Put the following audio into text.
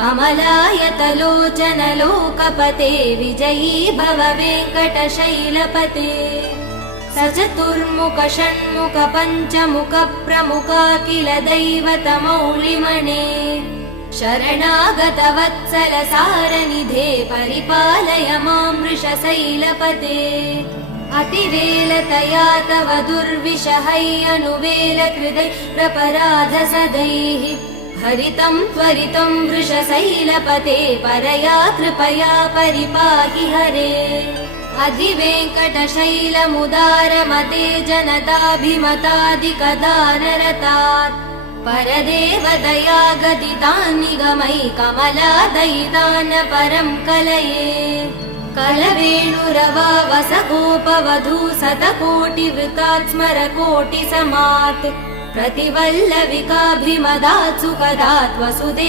कमलायतलोचन लोकपते विजयी भव वेङ्कटशैलपते सचतुर्मुख षण्मुख पञ्चमुख प्रमुखाखिल दैवतमौलिमणे शरणागत वत्सल सारनिधे परिपालय मां वृषशैलपते अतिवेलतया तव दुर्विषहैरनुवेल कृदै प्रपराध सदैः हरितं त्वरितं वृषशैलपते परया कृपया परिपाहि हरे अधिवेङ्कटशैलमुदारमते जनताभिमतादिकदानरतात् परदेवदया गदितान् निगमै कमलादयितान् परं कलये कलवेणुरवावसगोपवधू शतकोटिवृतात् स्मरकोटिसमात् प्रतिवल्लविकाभिमदात् सुखदात् वसुदेव